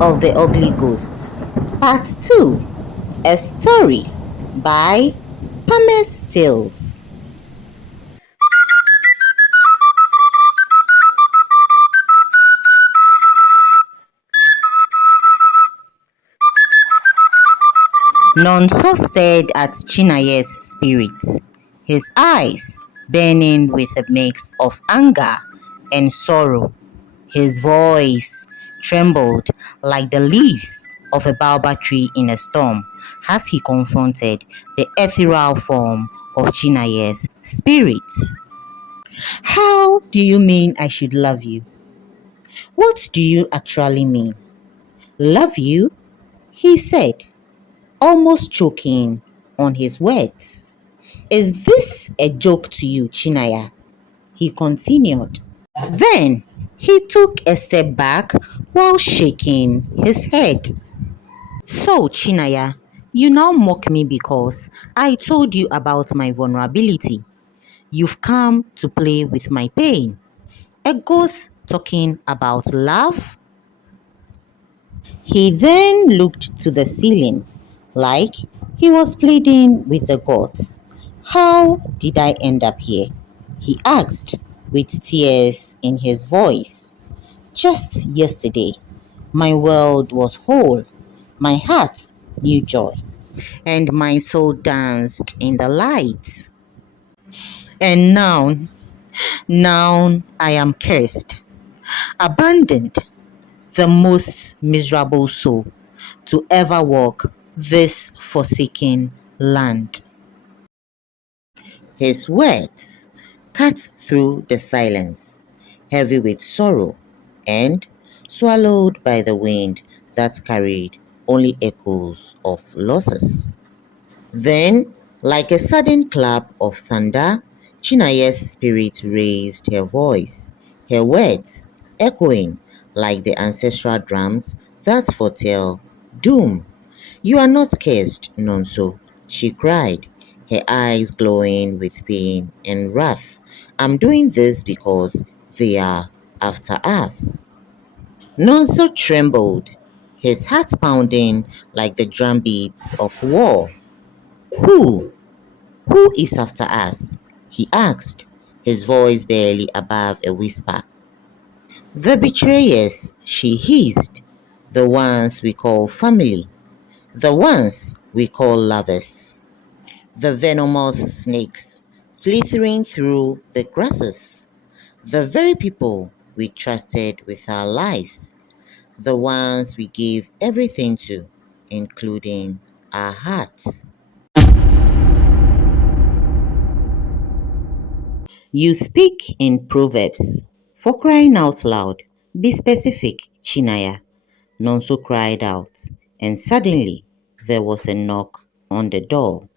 of the Ugly Ghost, Part 2, a story by Pumice Tales. Nonso stared at Chinaya's spirit, his eyes burning with a mix of anger and sorrow. His voice trembled like the leaves of a baobab tree in a storm as he confronted the ethereal form of Chinaya's spirit. How do you mean I should love you? What do you actually mean? Love you? He said, almost choking on his words. Is this a joke to you, Chinaya? He continued. Then he took a step back while shaking his head. So, Chinaya, you now mock me because I told you about my vulnerability. You've come to play with my pain. A ghost talking about love? He then looked to the ceiling like he was pleading with the gods. How did I end up here? He asked with tears in his voice. Just yesterday, my world was whole, my heart knew joy, and my soul danced in the light. And now I am cursed, abandoned, the most miserable soul to ever walk this forsaken land. His words cut through the silence, heavy with sorrow and swallowed by the wind that carried only echoes of losses. Then, like a sudden clap of thunder, Chinaya's spirit raised her voice, her words echoing like the ancestral drums that foretell doom. You are not cursed, Nonso, she cried, her eyes glowing with pain and wrath. I'm doing this because they are after us. Nonso trembled, his heart pounding like the drumbeats of war. Who? Who is after us? He asked, his voice barely above a whisper. The betrayers, she hissed, the ones we call family, the ones we call lovers, the venomous snakes slithering through the grasses, the very people we trusted with our lives, the ones we gave everything to, including our hearts. You speak in proverbs. For crying out loud, be specific, Chinaya. Nonso cried out, and suddenly there was a knock on the door.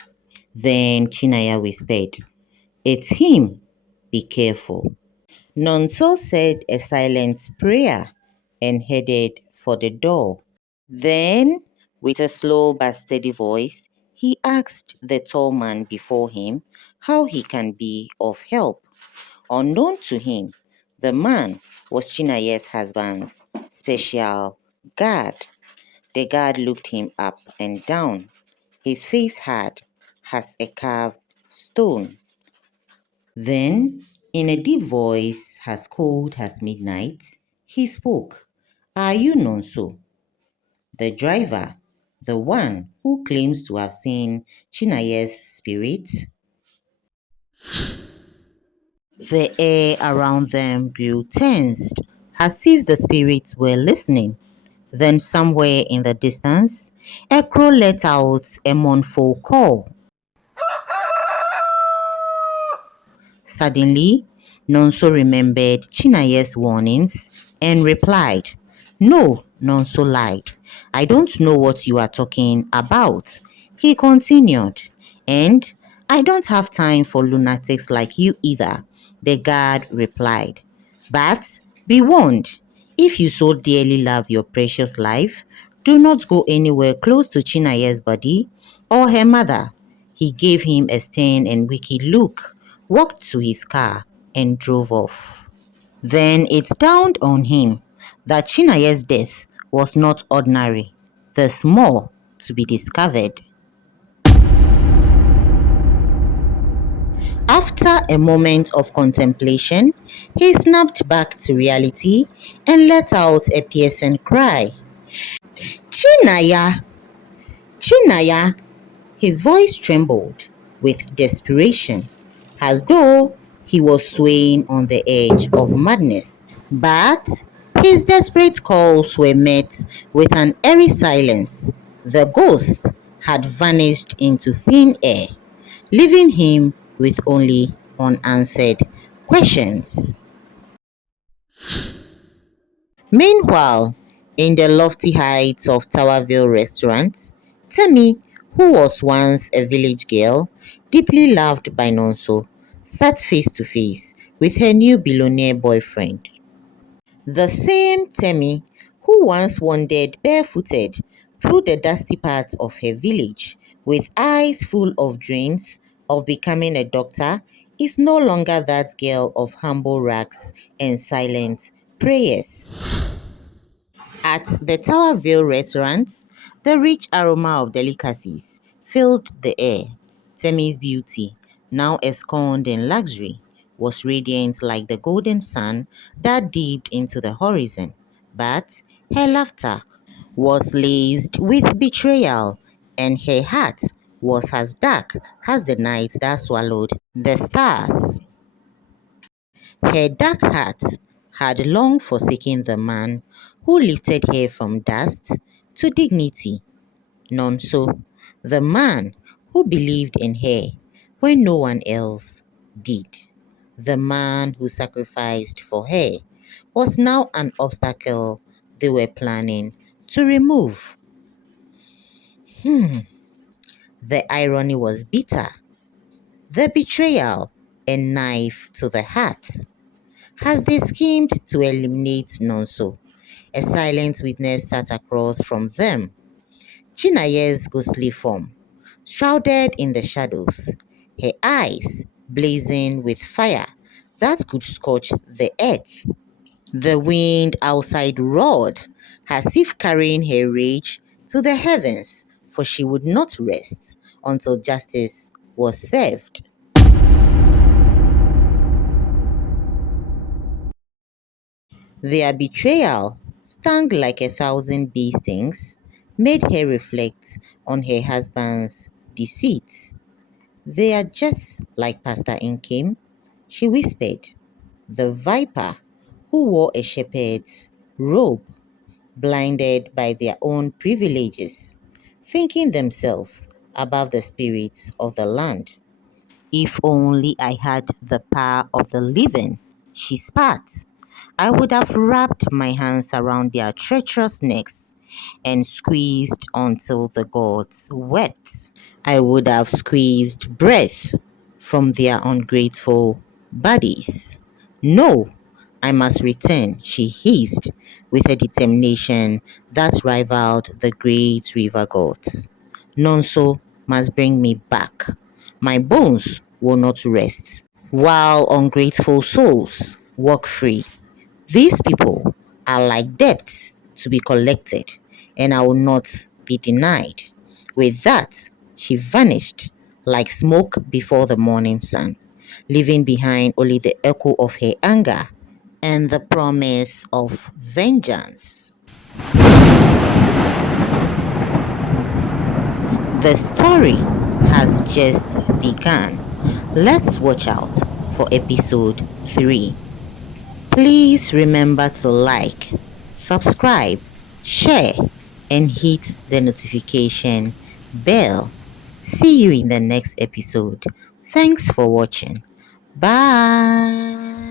Then Chinaya whispered, it's him. Be careful. Nonso said a silent prayer and headed for the door. Then, with a slow but steady voice, he asked the tall man before him how he can be of help. Unknown to him, the man was Chinaya's husband's special guard. The guard looked him up and down. His face hard as a carved stone. Then, in a deep voice as cold as midnight, he spoke. Are you Nonso, the driver, the one who claims to have seen Chinaya's spirit? The air around them grew tensed, as if the spirits were listening. Then, somewhere in the distance, a crow let out a mournful call. Suddenly, Nonso remembered Chinaya's warnings and replied, no, Nonso lied. I don't know what you are talking about. He continued, and I don't have time for lunatics like you either, the guard replied. But be warned, if you so dearly love your precious life, do not go anywhere close to Chinaya's body or her mother. He gave him a stern and wicked look, walked to his car, and drove off. Then it dawned on him that Chinaya's death was not ordinary. There's more to be discovered. After a moment of contemplation, he snapped back to reality and let out a piercing cry. Chinaya! Chinaya! His voice trembled with desperation, as though he was swaying on the edge of madness. But his desperate calls were met with an eerie silence. The ghost had vanished into thin air, leaving him with only unanswered questions. Meanwhile, in the lofty heights of Towerville restaurant, Temi, who was once a village girl, deeply loved by Nonso, sat face to face with her new billionaire boyfriend. The same Temi, who once wandered barefooted through the dusty parts of her village with eyes full of dreams of becoming a doctor, is no longer that girl of humble rags and silent prayers. At the Towerville restaurant, the rich aroma of delicacies filled the air. Temi's beauty, now ensconced in luxury, was radiant like the golden sun that dipped into the horizon. But her laughter was laced with betrayal, and her heart was as dark as the night that swallowed the stars. Her dark heart had long forsaken the man who lifted her from dust to dignity. None so, the man who believed in her when no one else did. The man who sacrificed for her was now an obstacle they were planning to remove. The irony was bitter. The betrayal, a knife to the heart. As they schemed to eliminate Nonso, a silent witness sat across from them. Chinaya's ghostly form, shrouded in the shadows, her eyes blazing with fire that could scorch the earth. The wind outside roared, as if carrying her rage to the heavens, for she would not rest until justice was served. Their betrayal, stung like 1,000 bee stings, made her reflect on her husband's deceit. "They are just like Pastor Inkim," she whispered, "the viper who wore a shepherd's robe, blinded by their own privileges, thinking themselves above the spirits of the land. If only I had the power of the living," she spat, "I would have wrapped my hands around their treacherous necks and squeezed until the gods wept. I would have squeezed breath from their ungrateful bodies. No, I must return," she hissed with a determination that rivaled the great river gods. "Nonso must bring me back. My bones will not rest while ungrateful souls walk free. These people are like debts to be collected, and I will not be denied." With that, she vanished like smoke before the morning sun, leaving behind only the echo of her anger and the promise of vengeance. The story has just begun. Let's watch out for episode 3. Please remember to like, subscribe, share, and hit the notification bell. See you in the next episode. Thanks for watching. Bye.